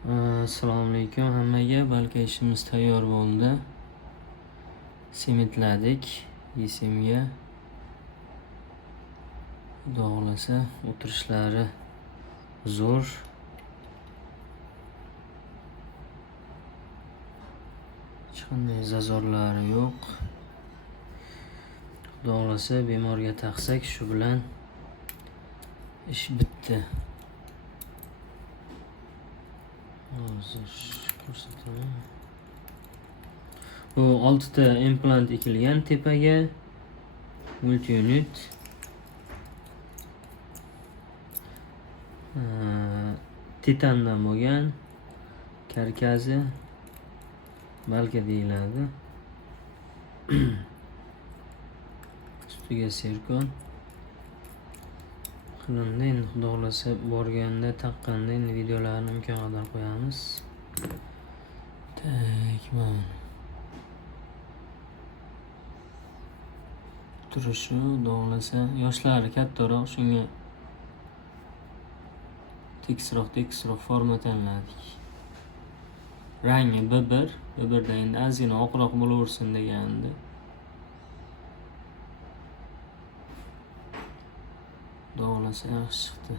Assalomu alaykum hammaga. Balki ishimiz tayyor bo'ldi. Semitladik yesimga. Xudo xolasa o'tirishlari zo'r. Hech qanday zazorlari yo'q. Xudo xolasa bemorga taqsak shu bilan ish bitdi. Hozir ko'rsataman. Bu 6 ta implant ekilgan tepaga. Multi-unit. Titandan bo'lgan karkazi balka deyiladi. Ustiga sirkon. Qilindi, endi xudo xolasa borganda taqqanda endi videolarini imkon qadar qo'yamiz. Takman. Turishi xudo xolasa yoshlari kattaroq, shunga tekisroq forma tanladik. Rangi B1da endi ozgina oqroq bo'laversin degandi. Xudo xolasa yaxshi chiqdi.